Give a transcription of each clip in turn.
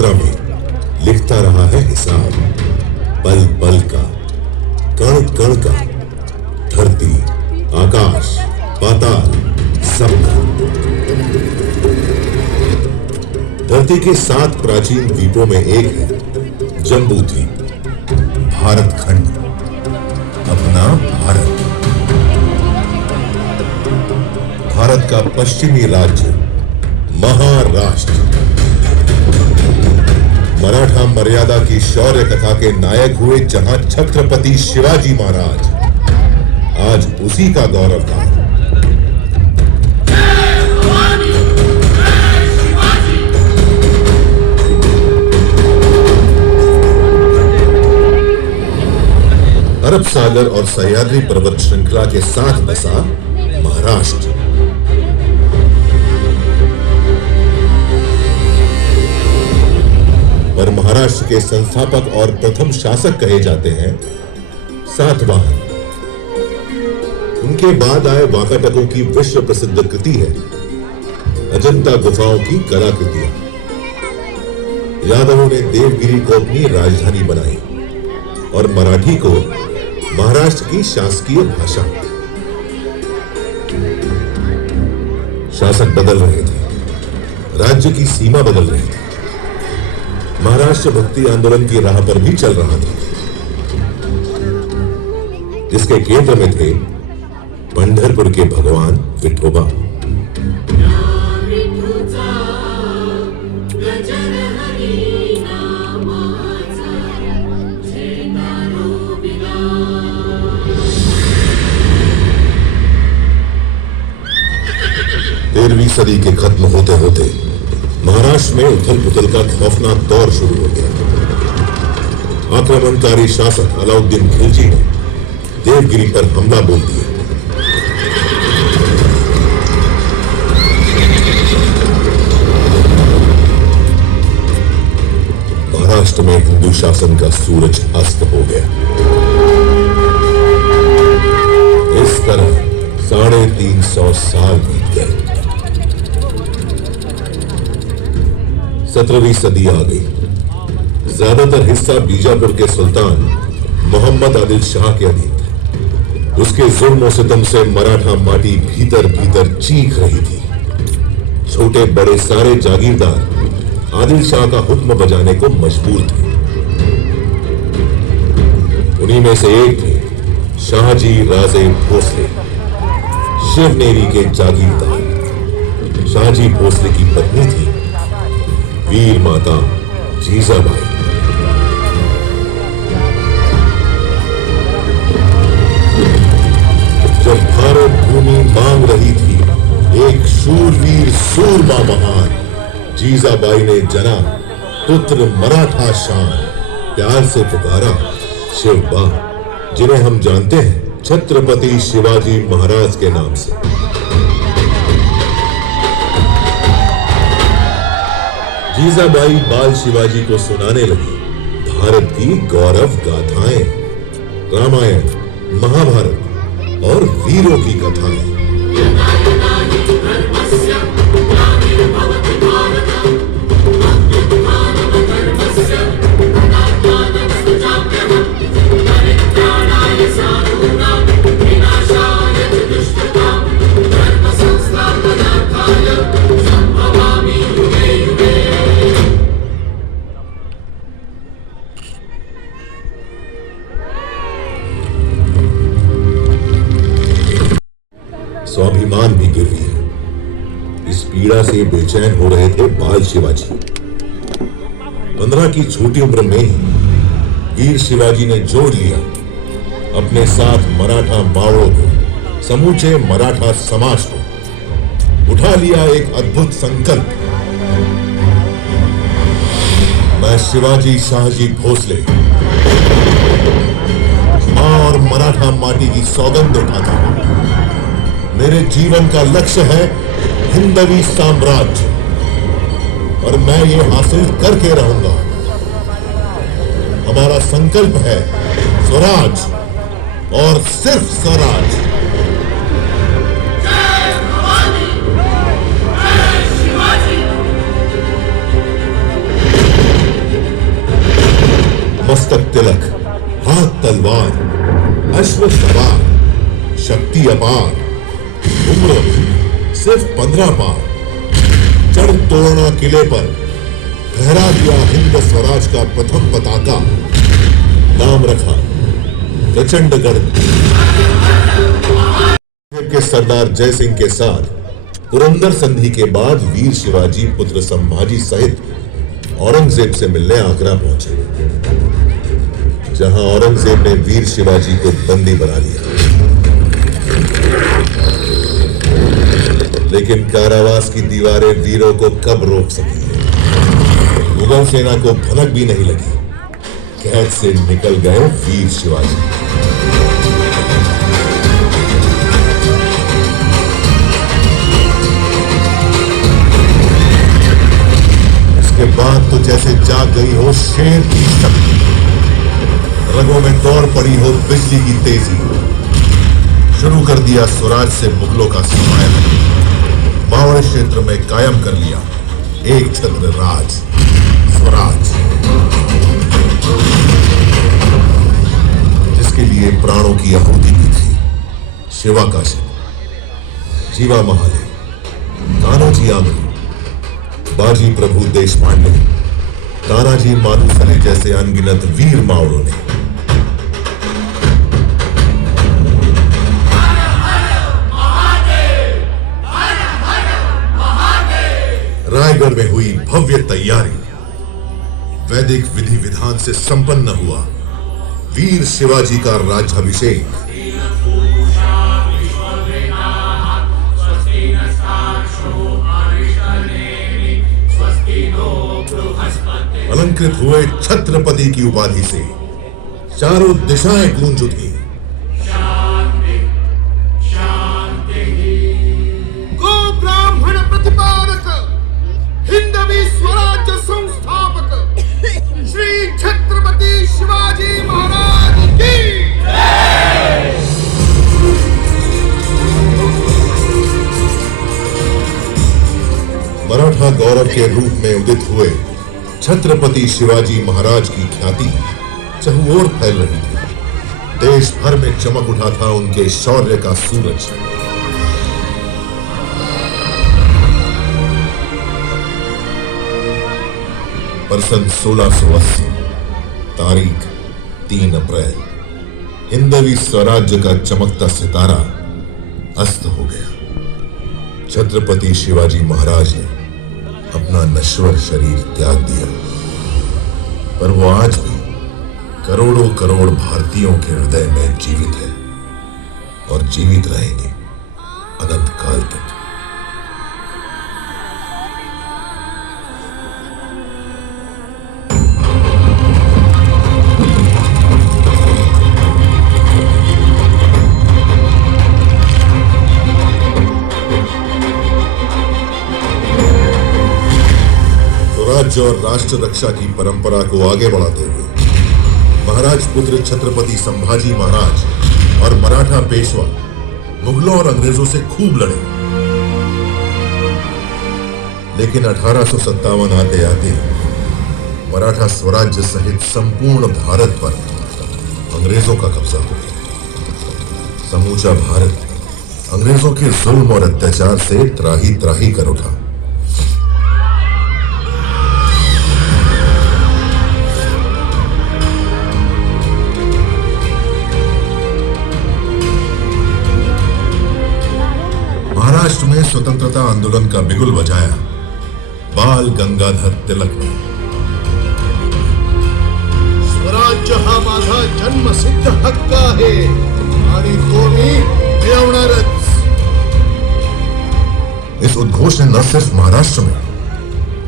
यात्रा में लिखता रहा है हिसाब, पल पल का, कण कण का, धरती, आकाश, पाताल, सबका। धरती के 7 प्राचीन द्वीपों में एक है जम्बू द्वीप, भारत खंड, अपना भारत। भारत का पश्चिमी राज्य महाराष्ट्र, मराठा मर्यादा की शौर्य कथा के नायक हुए जहां छत्रपति शिवाजी महाराज, आज उसी का गौरव था। अरब सागर और सह्याद्री पर्वत श्रृंखला के साथ बसा महाराष्ट्र। पर महाराष्ट्र के संस्थापक और प्रथम शासक कहे जाते हैं सातवाहन। उनके बाद आए वाकाटकों की विश्व प्रसिद्ध कृति है अजंता गुफाओं की कलाकृतियां। यादवों ने देवगिरी को अपनी राजधानी बनाई और मराठी को महाराष्ट्र की शासकीय भाषा। शासक बदल रहे थे, राज्य की सीमा बदल रही थी, महाराष्ट्र भक्ति आंदोलन की राह पर भी चल रहा था, जिसके केंद्र में थे पंढरपुर के भगवान विठोबा। तेरहवीं सदी के खत्म होते होते महाराष्ट्र में उथल पुथल का खौफनाक दौर शुरू हो गया। आक्रमणकारी शासक अलाउद्दीन खिलजी ने देवगिरी पर हमला बोल दिया। महाराष्ट्र में हिंदू शासन का सूरज अस्त हो गया। इस तरह 350 साल बीत गए। 17वीं सदी आ गई। ज्यादातर हिस्सा बीजापुर के सुल्तान मोहम्मद आदिल शाह के अधीन था। उसके जुल्म और सितम से मराठा माटी भीतर भीतर चीख रही थी। छोटे बड़े सारे जागीरदार आदिल शाह का हुक्म बजाने को मजबूर थे। उन्हीं में से एक थे शाहजी राजे भोसले, शिवनेरी के जागीरदार। शाहजी भोसले की पत्नी थी वीर माता जीजाबाई। जब भारत भूमि मांग रही थी एक शूरवीर सूरमा महान, जीजाबाई ने जना पुत्र मराठा शान, प्यार से पुकारा शिवबा, जिन्हें हम जानते हैं छत्रपति शिवाजी महाराज के नाम से। जीजाबाई बाल शिवाजी को सुनाने लगी भारत की गौरव गाथाएं, रामायण, महाभारत और वीरों की कथाएं। स्वाभिमान भी गिर गया। इस पीड़ा से बेचैन हो रहे थे बाल शिवाजी। 15 की छोटी उम्र में ही वीर शिवाजी ने जोड़ लिया अपने साथ मराठा मावड़ों को, समूचे मराठा समाज को। उठा लिया एक अद्भुत संकल्प, मैं शिवाजी शाहजी भोसले मां और मराठा माटी की सौगंध उठाता हूं। मेरे जीवन का लक्ष्य है हिंदवी साम्राज्य और मैं ये हासिल करके रहूंगा। हमारा संकल्प है स्वराज और सिर्फ स्वराज। मस्तक तिलक, हाथ तलवार, अश्व सवार, शक्ति अपार, उम्र सिर्फ 15 पार, चढ़ तोड़ना किले पर, फहरा दिया हिंद स्वराज का प्रथम पताका, नाम रखा प्रचंडगढ़ के सरदार जय सिंह के साथ पुरंदर संधि के बाद वीर शिवाजी पुत्र संभाजी सहित औरंगजेब से मिलने आगरा पहुंचे, जहां औरंगजेब ने वीर शिवाजी को बंदी बना लिया। लेकिन कारावास की दीवारें वीरों को कब रोक सकी? मुगल सेना को भनक भी नहीं लगी। कैद से निकल गए वीर शिवाजी। इसके बाद तो जैसे जाग गई हो शेर की शक्ति, रगों में दौड़ पड़ी हो बिजली की तेजी। शुरू कर दिया स्वराज से मुगलों का समायन, मावड़ क्षेत्र में कायम कर लिया एक छत्र राज, स्वराज, जिसके लिए प्राणों की आहुति दी थी शिवा काशिप, जीवा महाले, कान्होजी आंगले, बाजी प्रभु देशपांडे, तानाजी मालुसरे जैसे अनगिनत वीर मावड़ों ने रायगढ़ में हुई भव्य तैयारी। वैदिक विधि विधान से संपन्न हुआ वीर शिवाजी का राज्याभिषेक। अलंकृत हुए छत्रपति की उपाधि से चारों दिशाएं गूंज उठी। गो ब्राह्मण प्रतिपादक, हिंदवी स्वराज्य संस्थापक श्री छत्रपति शिवाजी महाराज की जय। मराठा गौरव के रूप में उदित हुए छत्रपति शिवाजी महाराज की ख्याति चहुओर फैल रही थी। देश भर में चमक उठा था उनके शौर्य का सूरज। पर सन 1680 तारीख 3 अप्रैल हिंदवी स्वराज्य का चमकता सितारा अस्त हो गया। छत्रपति शिवाजी महाराज ने अपना नश्वर शरीर त्याग दिया, पर वो आज भी करोड़ों करोड़ भारतीयों के हृदय में जीवित है और जीवित रहेंगे अनंत काल तक। राज्य और राष्ट्र रक्षा की परंपरा को आगे बढ़ाते हुए महाराज पुत्र छत्रपति संभाजी महाराज और मराठा पेशवा मुगलों और अंग्रेजों से खूब लड़े। लेकिन 1857 आते आते मराठा स्वराज्य सहित संपूर्ण भारत पर अंग्रेजों का कब्जा हो गया। समूचा भारत अंग्रेजों के जुल्म और अत्याचार से त्राही त्राही कर उठा। महाराष्ट्र में स्वतंत्रता आंदोलन का बिगुल बजाया बाल गंगाधर तिलक ने। स्वराज्य हा माझा जन्म सिद्ध हक्क आहे आणि तो मी मिळवणारच। इस उद्घोष ने न सिर्फ महाराष्ट्र में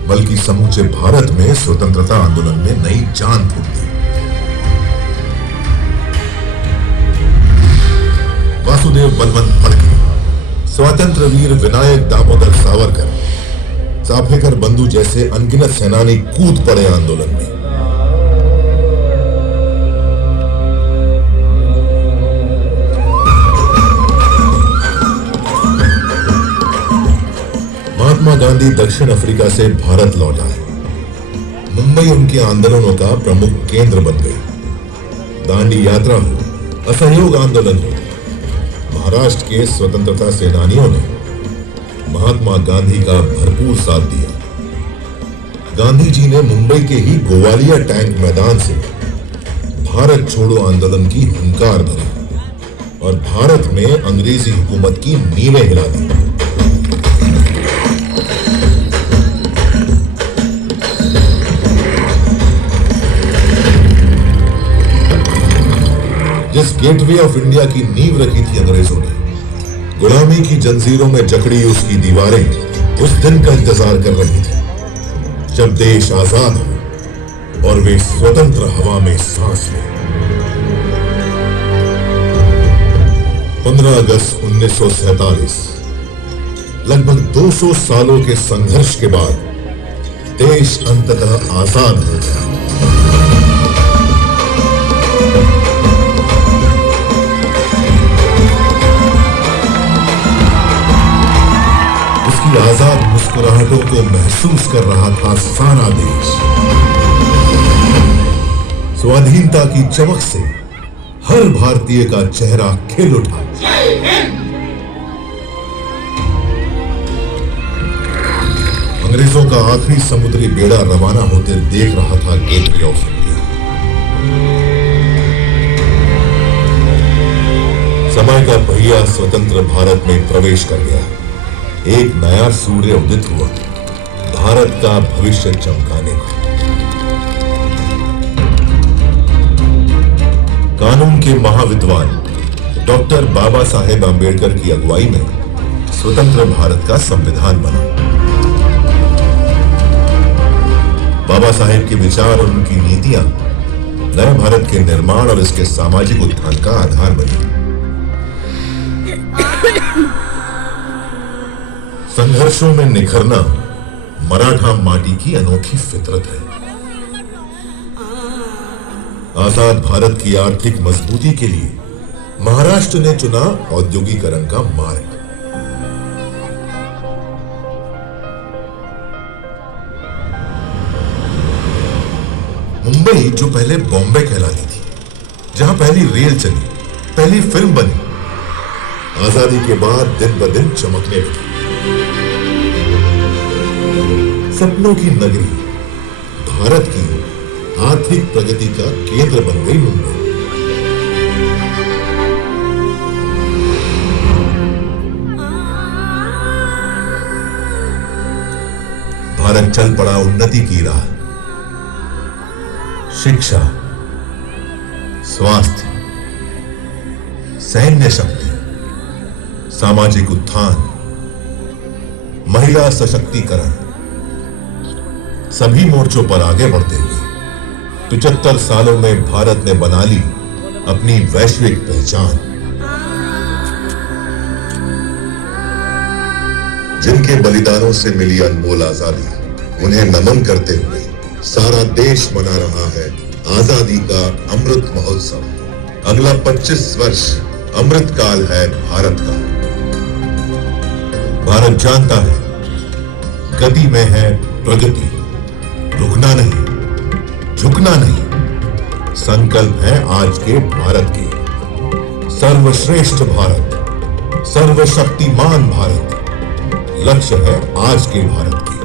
बल्कि समूचे भारत में स्वतंत्रता आंदोलन में नई जान फूंक दी। वासुदेव बलवंत फड़के, स्वतंत्र वीर विनायक दामोदर सावरकर, चाफेकर बंधु जैसे अनगिनत सेनानी कूद पड़े आंदोलन में। महात्मा गांधी दक्षिण अफ्रीका से भारत लौट आए। मुंबई उनके आंदोलनों का प्रमुख केंद्र बन गई। दांडी यात्रा हो, असहयोग आंदोलन हो, महाराष्ट्र के स्वतंत्रता सेनानियों ने महात्मा गांधी का भरपूर साथ दिया। गांधी जी ने मुंबई के ही गोवालिया टैंक मैदान से भारत छोड़ो आंदोलन की हुंकार भरी और भारत में अंग्रेजी हुकूमत की नींवें हिला दी। जिस गेटवे ऑफ इंडिया की नींव रखी थी अंग्रेजों ने, गुलामी की जंजीरों में जकड़ी उसकी दीवारें उस दिन का इंतजार कर रही थी जब देश आजाद हो और वे स्वतंत्र हवा में सांस लें। 15 अगस्त 1947, लगभग 200 सालों के संघर्ष के बाद देश अंततः आजाद हो गया। उसकी आजाद मुस्कुराहटों को महसूस कर रहा था सारा देश। स्वाधीनता की चमक से हर भारतीय का चेहरा खिल उठा। अंग्रेजों का आखिरी समुद्री बेड़ा रवाना होते देख रहा था गेटवे ऑफ इंडिया। समय का पहिया स्वतंत्र भारत में प्रवेश कर गया। एक नया सूर्य उदित हुआ, भारत का भविष्य चमकाने को। कानून के महाविद्वान डॉक्टर बाबा साहेब आंबेडकर की अगुवाई में स्वतंत्र भारत का संविधान बना। बाबा साहेब के विचार और उनकी नीतियां नए भारत के निर्माण और इसके सामाजिक उत्थान का आधार बनी। संघर्षों में निखरना मराठा माटी की अनोखी फितरत है। आजाद भारत की आर्थिक मजबूती के लिए महाराष्ट्र ने चुना औद्योगिकरण का मार्ग। मुंबई, जो पहले बॉम्बे कहलाती थी, जहां पहली रेल चली, पहली फिल्म बनी, आजादी के बाद दिन ब दिन चमकने लगी। सपनों की नगरी, भारत की आर्थिक प्रगति का केंद्र बन गई मुंबई। भारत चल पड़ा उन्नति की राह। शिक्षा, स्वास्थ्य, सैन्य शक्ति, सामाजिक उत्थान, महिला सशक्तिकरण, सभी मोर्चों पर आगे बढ़ते हुए 75 सालों में भारत ने बना ली अपनी वैश्विक पहचान। जिनके बलिदानों से मिली अनमोल आजादी, उन्हें नमन करते हुए सारा देश मना रहा है आजादी का अमृत महोत्सव। अगला 25 वर्ष अमृत काल है भारत का। भारत जानता है गति में है प्रगति, रुकना नहीं, झुकना नहीं। संकल्प है आज के भारत के, सर्वश्रेष्ठ भारत, सर्वशक्तिमान भारत। लक्ष्य है आज के भारत के।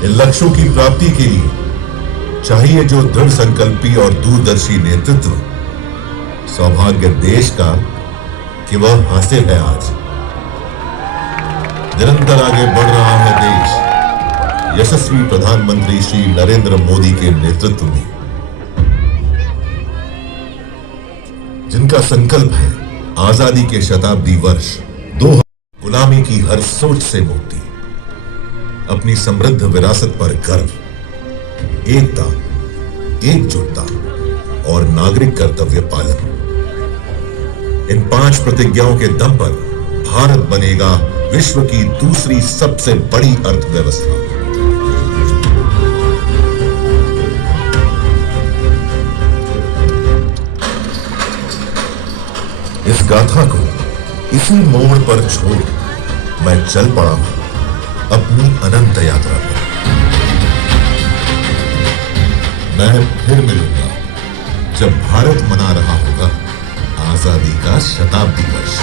इन लक्ष्यों की प्राप्ति के लिए चाहिए जो दृढ़ संकल्पी और दूरदर्शी नेतृत्व। सौभाग्य देश का कि वह हासिल है आज। निरंतर आगे बढ़ रहा है देश यशस्वी प्रधानमंत्री श्री नरेंद्र मोदी के नेतृत्व में, जिनका संकल्प है आजादी के शताब्दी वर्ष 2 गुलामी की हर सोच से मुक्ति, अपनी समृद्ध विरासत पर गर्व, एकता, एकजुटता और नागरिक कर्तव्य पालन। इन 5 प्रतिज्ञाओं के दम पर भारत बनेगा विश्व की दूसरी सबसे बड़ी अर्थव्यवस्था। इस गाथा को इसी मोड़ पर छोड़ मैं चल पड़ा हूं अपनी अनंत यात्रा पर। मैं फिर मिलूंगा जब भारत मना रहा होगा आजादी का शताब्दी वर्ष।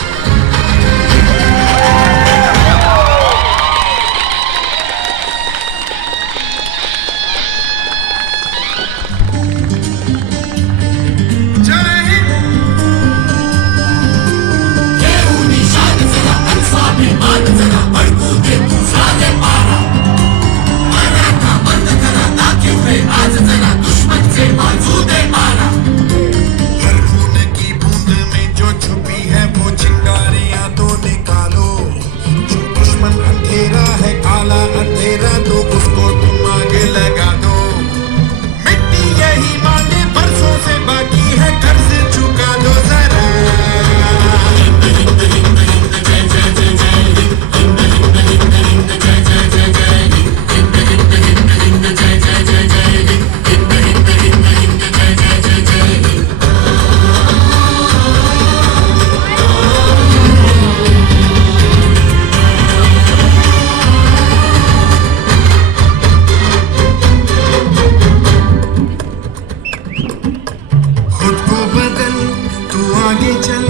आगे चल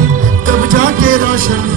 तब जाके रोशन